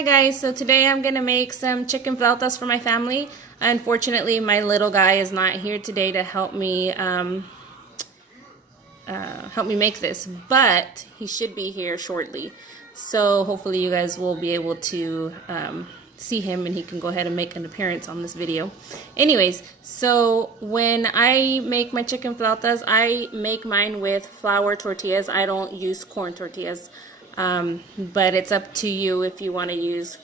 Hi guys, so today I'm gonna make some chicken flautas for my family. Unfortunately, my little guy is not here today to help me make this, but he should be here shortly. So hopefully you guys will be able to see him and he can go ahead and make an appearance on this video. Anyways, so when I make my chicken flautas, I make mine with flour tortillas. I don't use corn tortillas. But it's up to you if you want to use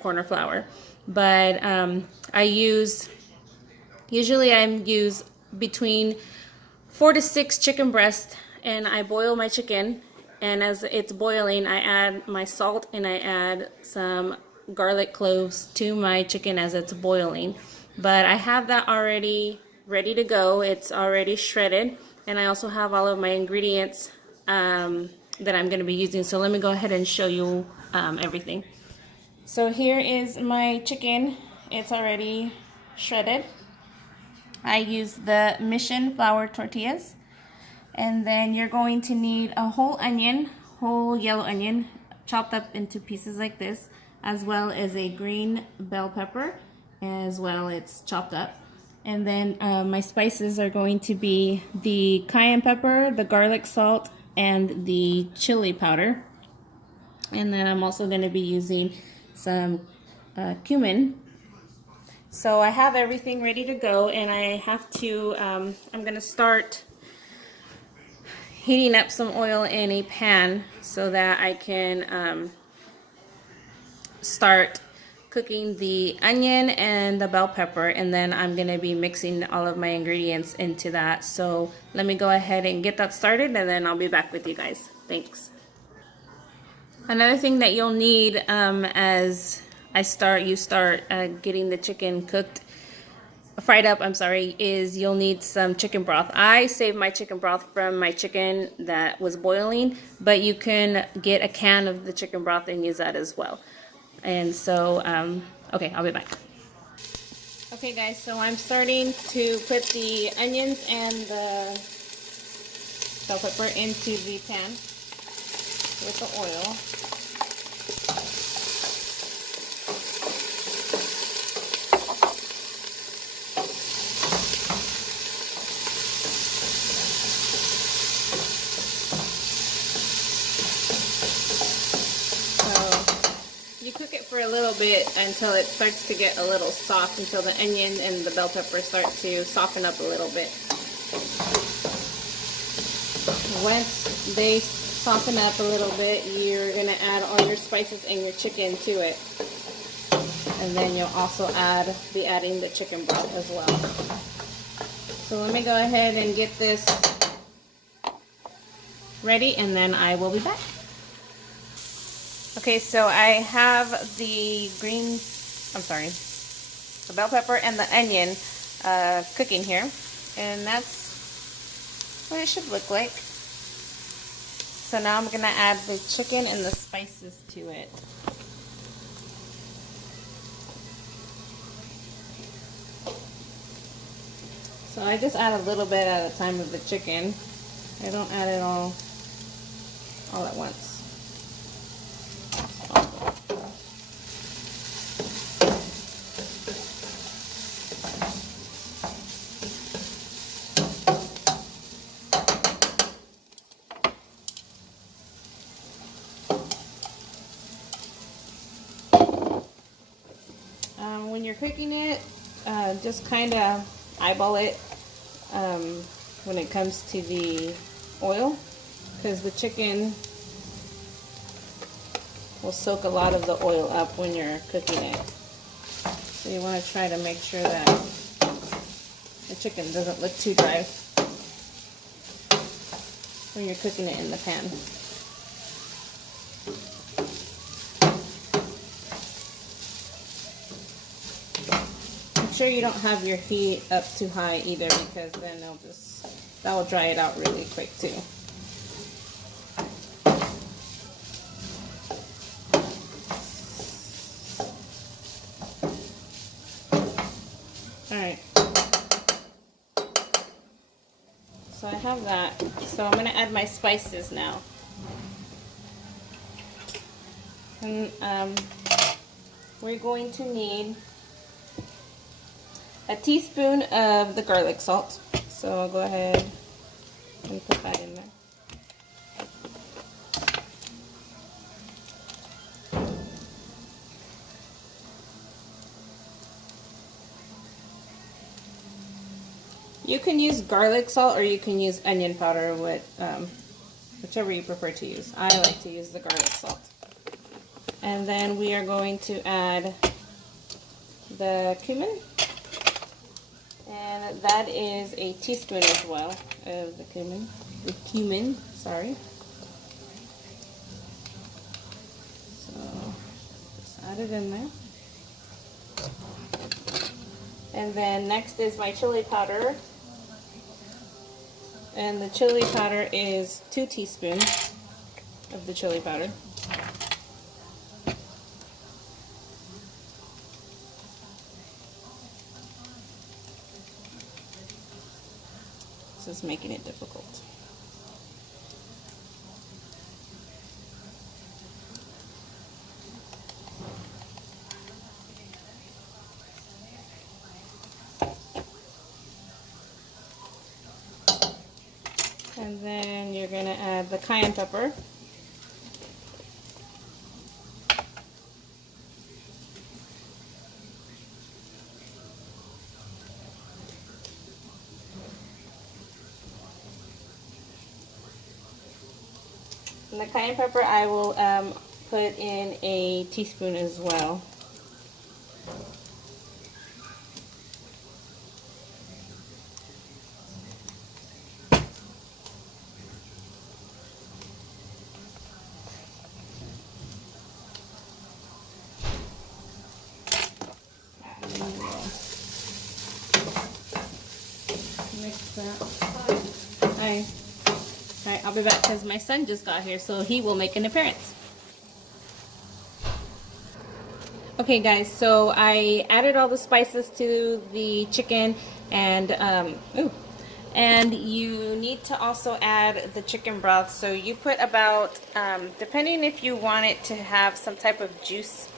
corn or flour. But I use between 4 to 6 chicken breasts, and I boil my chicken, and as it's boiling I add my salt and I add some garlic cloves to my chicken as it's boiling. But I have that already ready to go. It's already shredded, and I also have all of my ingredients that I'm going to be using. So let me go ahead and show you everything. So here is my chicken. It's already shredded. I use the Mission flour tortillas. And then you're going to need a whole yellow onion, chopped up into pieces like this, as well as a green bell pepper, as well it's chopped up. And then my spices are going to be the cayenne pepper, the garlic salt, and the chili powder. And then I'm also going to be using some cumin. So I have everything ready to go, and I have to I'm going to start heating up some oil in a pan so that I can start cooking the onion and the bell pepper, and then I'm going to be mixing all of my ingredients into that. So let me go ahead and get that started, and then I'll be back with you guys. Thanks. Another thing that you'll need as you start getting the chicken fried up, is you'll need some chicken broth. I saved my chicken broth from my chicken that was boiling, but you can get a can of the chicken broth and use that as well. And so, okay, I'll be back. Okay guys, so I'm starting to put the onions and the bell pepper into the pan with the oil. You cook it for a little bit until it starts to get a little soft, until the onion and the bell pepper start to soften up a little bit. Once they soften up a little bit, you're going to add all your spices and your chicken to it. And then you'll also be adding the chicken broth as well. So let me go ahead and get this ready, and then I will be back. Okay, so I have the bell pepper and the onion cooking here, and that's what it should look like. So now I'm gonna add the chicken and the spices to it. So I just add a little bit at a time of the chicken. I don't add it all at once. When you're cooking it, just kind of eyeball it when it comes to the oil, because the chicken will soak a lot of the oil up when you're cooking it. So you want to try to make sure that the chicken doesn't look too dry when you're cooking it in the pan. Make sure you don't have your heat up too high either, because then that will dry it out really quick too. Alright, so I have that. So I'm going to add my spices now. And we're going to need a teaspoon of the garlic salt. So I'll go ahead and put that in there. You can use garlic salt or you can use onion powder, whichever you prefer to use. I like to use the garlic salt. And then we are going to add the cumin. And that is a teaspoon as well of the cumin. Sorry. So just add it in there. And then next is my chili powder. And the chili powder is 2 teaspoons of the chili powder. This is making it difficult. And then you're going to add the cayenne pepper. And the cayenne pepper I will put in a teaspoon as well. Mix that. Hi. Alright, I'll be back because my son just got here, so he will make an appearance. Okay guys, so I added all the spices to the chicken, and you need to also add the chicken broth. So you put about, depending if you want it to have some type of juice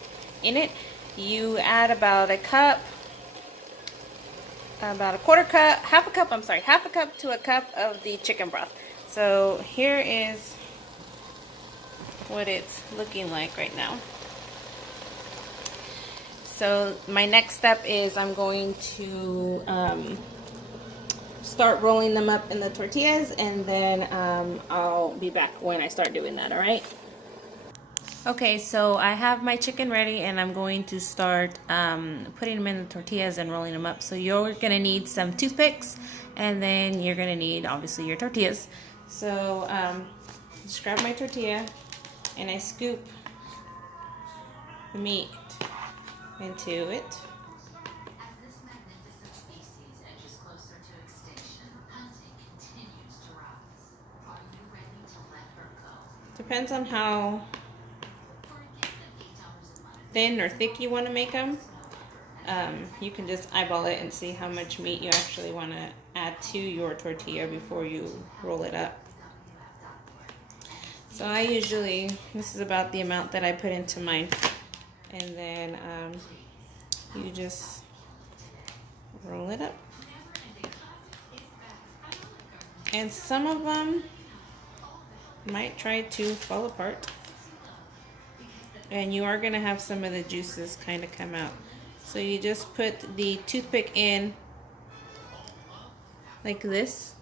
in it, you add about a cup, about a quarter cup, half a cup to a cup of the chicken broth. So here is what it's looking like right now. So my next step is I'm going to start rolling them up in the tortillas, and then I'll be back when I start doing that, alright? Okay, so I have my chicken ready, and I'm going to start putting them in the tortillas and rolling them up. So you're going to need some toothpicks, and then you're going to need, obviously, your tortillas. So just grab my tortilla, and I scoop the meat into it. Depends on how thin or thick you want to make them. You can just eyeball it and see how much meat you actually want to add to your tortilla before you roll it up. So I usually, this is about the amount that I put into mine. And then you just roll it up. And some of them might try to fall apart. And you are going to have some of the juices kind of come out. So you just put the toothpick in like this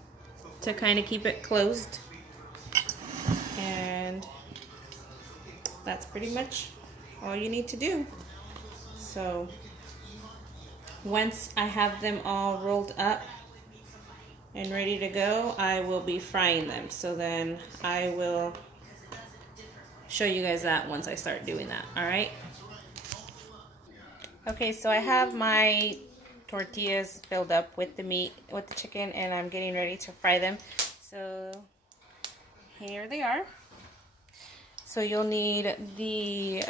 to kind of keep it closed. And that's pretty much all you need to do. So once I have them all rolled up and ready to go, I will be frying them. So then I will show you guys that once I start doing that. All right. Okay, so I have my tortillas filled up with the meat, with the chicken, and I'm getting ready to fry them. So here they are. So you'll need the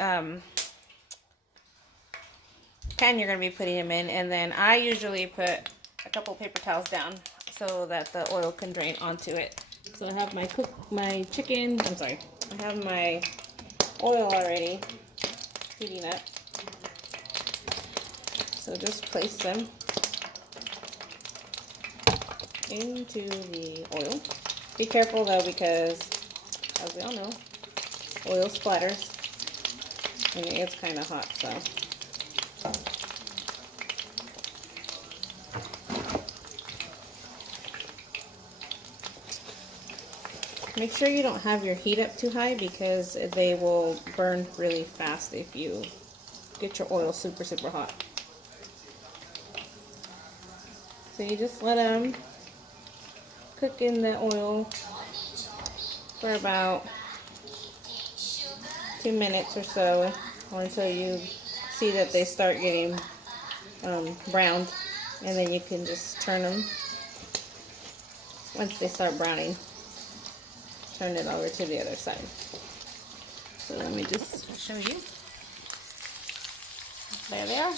pan you're going to be putting them in, and then I usually put a couple paper towels down so that the oil can drain onto it. So I have my chicken, I have my oil already heating up. So just place them into the oil. Be careful though, because as we all know, oil splatters and it gets kind of hot, so. Make sure you don't have your heat up too high, because they will burn really fast if you get your oil super, super hot. So you just let them cook in the oil for about 2 minutes or so, or until you see that they start getting browned, and then you can just turn them. Once they start browning, turn it over to the other side. So let me just show you. There they are,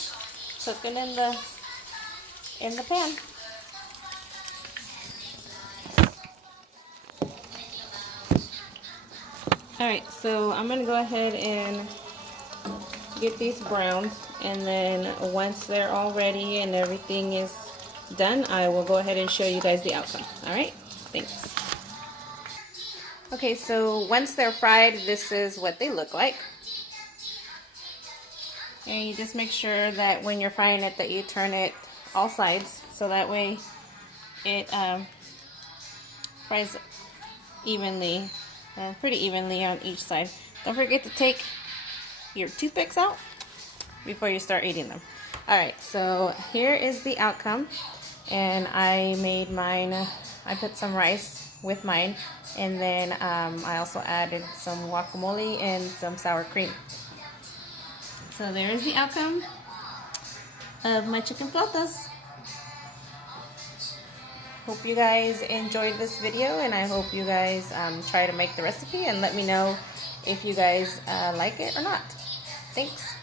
cooking in the pan. Alright, so I'm going to go ahead and get these browned, and then once they're all ready and everything is done, I will go ahead and show you guys the outcome. Alright, thanks. Okay, so once they're fried, this is what they look like. And you just make sure that when you're frying it that you turn it all sides, so that way it fries evenly, pretty evenly on each side. Don't forget to take your toothpicks out before you start eating them. Alright, so here is the outcome, and I made mine. I put some rice with mine, and then I also added some guacamole and some sour cream. So there is the outcome of my chicken flautas. Hope you guys enjoyed this video, and I hope you guys try to make the recipe and let me know if you guys like it or not. Thanks.